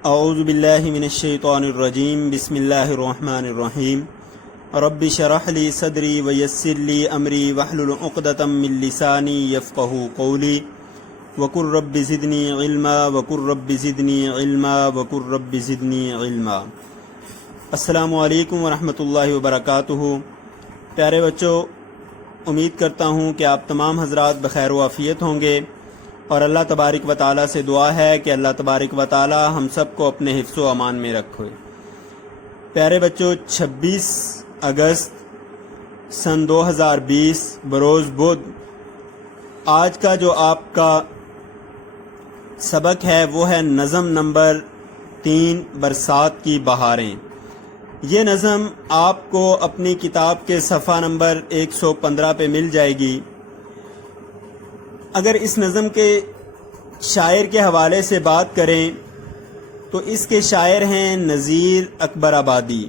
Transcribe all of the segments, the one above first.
اعوذ باللہ من الشیطان الرجیم بسم اللہ الرحمن الرحیم رب شرح لی صدری ویسر لی امری واحلل عقدۃ من لسانی یفقہوا قولی وقل رب زدنی علما وقل رب زدنی علما وقل رب زدنی علما۔ السلام علیکم ورحمۃ اللہ وبرکاتہ۔ پیارے بچوں، امید کرتا ہوں کہ آپ تمام حضرات بخیر و عافیت ہوں گے، اور اللہ تبارک و تعالیٰ سے دعا ہے کہ اللہ تبارک و تعالیٰ ہم سب کو اپنے حفظ و امان میں رکھے۔ پیارے بچوں، 26 اگست سن 2020 بروز بدھ آج کا جو آپ کا سبق ہے وہ ہے نظم نمبر 3 برسات کی بہاریں۔ یہ نظم آپ کو اپنی کتاب کے صفحہ نمبر 115 پہ مل جائے گی۔ اگر اس نظم کے شاعر کے حوالے سے بات کریں تو اس کے شاعر ہیں نذیر اکبر آبادی۔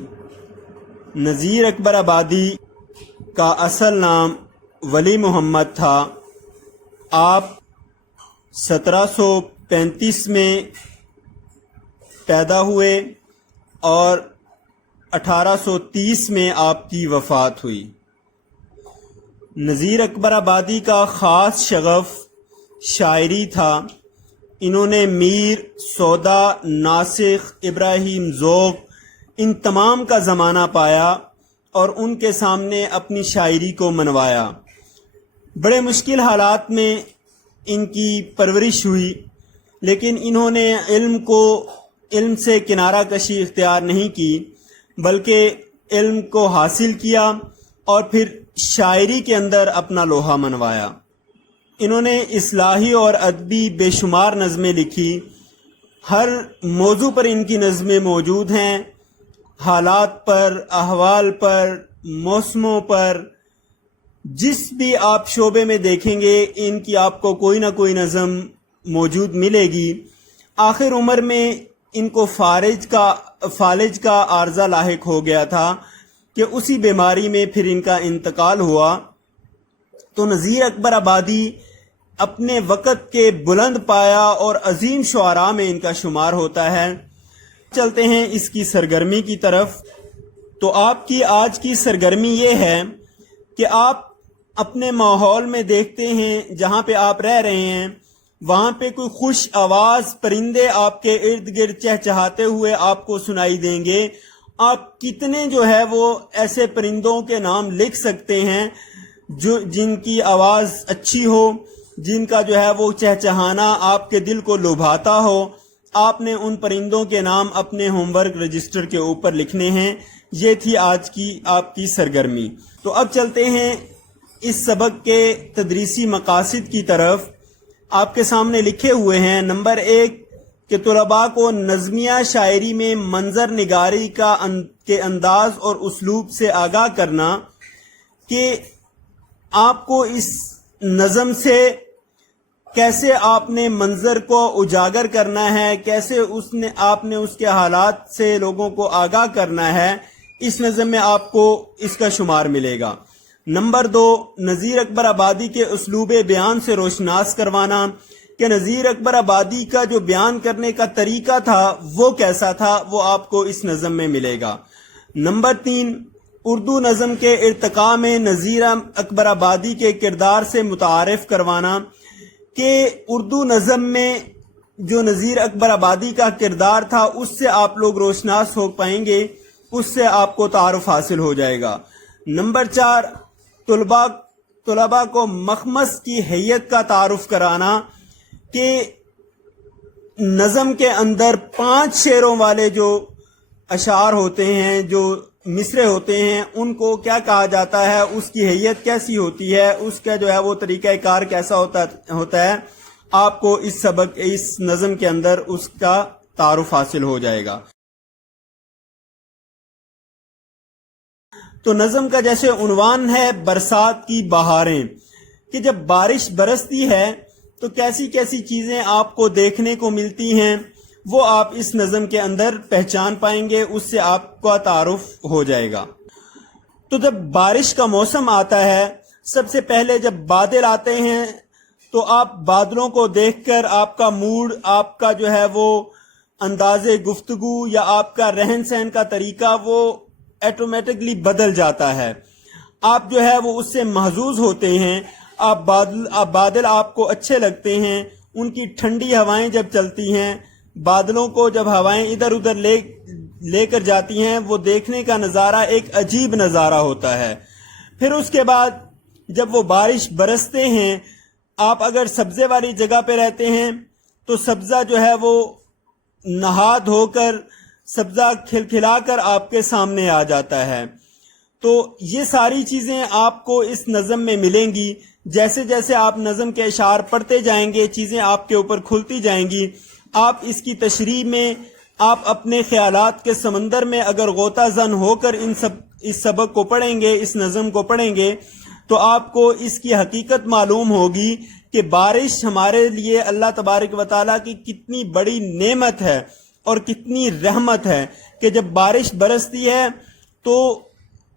نذیر اکبر آبادی کا اصل نام ولی محمد تھا۔ آپ 1735 میں پیدا ہوئے اور 1830 میں آپ کی وفات ہوئی۔ نذیر اکبر آبادی کا خاص شغف شاعری تھا۔ انہوں نے میر، سودا، ناسخ، ابراہیم ذوق ان تمام کا زمانہ پایا اور ان کے سامنے اپنی شاعری کو منوایا۔ بڑے مشکل حالات میں ان کی پرورش ہوئی، لیکن انہوں نے علم سے کنارہ کشی اختیار نہیں کی، بلکہ علم کو حاصل کیا اور پھر شاعری کے اندر اپنا لوہا منوایا۔ انہوں نے اصلاحی اور ادبی بے شمار نظمیں لکھی۔ ہر موضوع پر ان کی نظمیں موجود ہیں، حالات پر، احوال پر، موسموں پر، جس بھی آپ شعبے میں دیکھیں گے ان کی آپ کو کوئی نہ کوئی نظم موجود ملے گی۔ آخر عمر میں ان کو فالج کا عارضہ لاحق ہو گیا تھا کہ اسی بیماری میں پھر ان کا انتقال ہوا۔ تو نذیر اکبر آبادی اپنے وقت کے بلند پایا اور عظیم شعراء میں ان کا شمار ہوتا ہے۔ چلتے ہیں اس کی سرگرمی کی طرف۔ تو آپ کی آج کی سرگرمی یہ ہے کہ آپ اپنے ماحول میں دیکھتے ہیں جہاں پہ آپ رہ رہے ہیں، وہاں پہ کوئی خوش آواز پرندے آپ کے ارد گرد چہچہاتے ہوئے آپ کو سنائی دیں گے۔ آپ کتنے جو ہے وہ ایسے پرندوں کے نام لکھ سکتے ہیں جن کی آواز اچھی ہو، جن کا جو ہے وہ چہچہانا آپ کے دل کو لبھاتا ہو؟ آپ نے ان پرندوں کے نام اپنے ہوم ورک رجسٹر کے اوپر لکھنے ہیں۔ یہ تھی آج کی آپ کی سرگرمی۔ تو اب چلتے ہیں اس سبق کے تدریسی مقاصد کی طرف۔ آپ کے سامنے لکھے ہوئے ہیں نمبر 1 کہ طلباء کو نظمیہ شاعری میں منظر نگاری کے انداز اور اسلوب سے آگاہ کرنا، کہ آپ کو اس نظم سے کیسے آپ نے منظر کو اجاگر کرنا ہے، کیسے آپ نے اس کے حالات سے لوگوں کو آگاہ کرنا ہے۔ اس نظم میں آپ کو اس کا شمار ملے گا۔ نمبر 2 نذیر اکبر آبادی کے اسلوب بیان سے روشناس کروانا، کہ نذیر اکبر آبادی کا جو بیان کرنے کا طریقہ تھا وہ کیسا تھا، وہ آپ کو اس نظم میں ملے گا۔ نمبر 3 اردو نظم کے ارتقاء میں نذیر اکبر آبادی کے کردار سے متعارف کروانا، کہ اردو نظم میں جو نذیر اکبر آبادی کا کردار تھا اس سے آپ لوگ روشناس ہو پائیں گے، اس سے آپ کو تعارف حاصل ہو جائے گا۔ نمبر 4 طلباء کو مخمص کی حیت کا تعارف کرانا، کہ نظم کے اندر 5 شعروں والے جو اشعار ہوتے ہیں، جو مصرے ہوتے ہیں، ان کو کیا کہا جاتا ہے، اس کی حیت کیسی ہوتی ہے، اس کا جو ہے وہ طریقہ کار کیسا ہوتا ہے، آپ کو اس نظم کے اندر اس کا تعارف حاصل ہو جائے گا۔ تو نظم کا جیسے عنوان ہے برسات کی بہاریں، کہ جب بارش برستی ہے تو کیسی کیسی چیزیں آپ کو دیکھنے کو ملتی ہیں، وہ آپ اس نظم کے اندر پہچان پائیں گے، اس سے آپ کا تعارف ہو جائے گا۔ تو جب بارش کا موسم آتا ہے، سب سے پہلے جب بادل آتے ہیں تو آپ بادلوں کو دیکھ کر آپ کا موڈ، آپ کا جو ہے وہ انداز گفتگو یا آپ کا رہن سہن کا طریقہ وہ ایٹومیٹکلی بدل جاتا ہے. آپ جو ہے وہ اس سے محظوظ ہوتے ہیں. بادل آپ کو اچھے لگتے ہیں. ان کی ٹھنڈی ہوائیں جب چلتی ہیں، بادلوں کو جب ہوائیں ادھر ادھر لے کر جاتی ہیں، وہ دیکھنے کا نظارہ ایک عجیب نظارہ ہوتا ہے. پھر اس کے بعد جب وہ بارش برستے ہیں، آپ اگر سبزے والی جگہ پہ رہتے ہیں تو سبزہ جو ہے وہ نہا دھو کر، سبزہ کھلکھلا کر آپ کے سامنے آ جاتا ہے. تو یہ ساری چیزیں آپ کو اس نظم میں ملیں گی. جیسے جیسے آپ نظم کے اشعار پڑھتے جائیں گے، چیزیں آپ کے اوپر کھلتی جائیں گی. آپ اس کی تشریح میں، آپ اپنے خیالات کے سمندر میں اگر غوطہ زن ہو کر اس سبق کو پڑھیں گے، اس نظم کو پڑھیں گے، تو آپ کو اس کی حقیقت معلوم ہوگی کہ بارش ہمارے لیے اللہ تبارک و تعالیٰ کی کتنی بڑی نعمت ہے اور کتنی رحمت ہے کہ جب بارش برستی ہے تو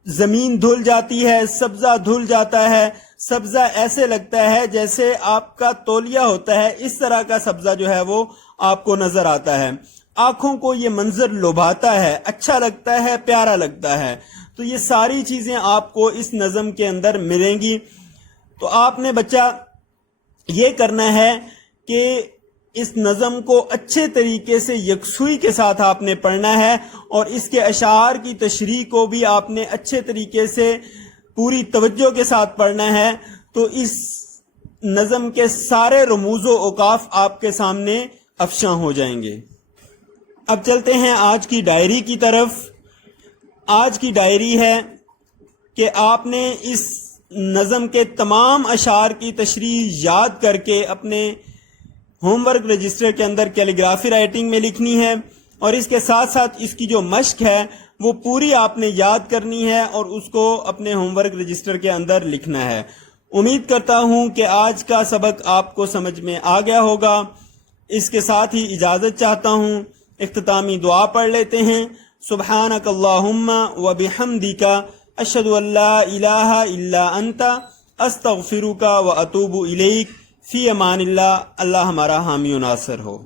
زمین دھل جاتی ہے، سبزہ دھل جاتا ہے. سبزہ ایسے لگتا ہے جیسے آپ کا تولیہ ہوتا ہے، اس طرح کا سبزہ جو ہے وہ آپ کو نظر آتا ہے. آنکھوں کو یہ منظر لبھاتا ہے، اچھا لگتا ہے، پیارا لگتا ہے. تو یہ ساری چیزیں آپ کو اس نظم کے اندر ملیں گی. تو آپ نے بچہ یہ کرنا ہے کہ اس نظم کو اچھے طریقے سے یکسوئی کے ساتھ آپ نے پڑھنا ہے، اور اس کے اشعار کی تشریح کو بھی آپ نے اچھے طریقے سے پوری توجہ کے ساتھ پڑھنا ہے. تو اس نظم کے سارے رموز و اوقاف آپ کے سامنے افشاں ہو جائیں گے. اب چلتے ہیں آج کی ڈائری کی طرف. آج کی ڈائری ہے کہ آپ نے اس نظم کے تمام اشعار کی تشریح یاد کر کے اپنے ہوم ورک رجسٹر کے اندر کیلیگرافی رائٹنگ میں لکھنی ہے، اور اس کے ساتھ ساتھ اس کی جو مشق ہے وہ پوری آپ نے یاد کرنی ہے اور اس کو اپنے ہوم ورک رجسٹر کے اندر لکھنا ہے. امید کرتا ہوں کہ آج کا سبق آپ کو سمجھ میں آ گیا ہوگا. اس کے ساتھ ہی اجازت چاہتا ہوں. اختتامی دعا پڑھ لیتے ہیں. سبحانک اللہم و بحمدک اشہد ان لا الہ الا انت استغفرک و اتوب الیک. فی امان اللہ. اللہ ہمارا حامی و ناصر ہو.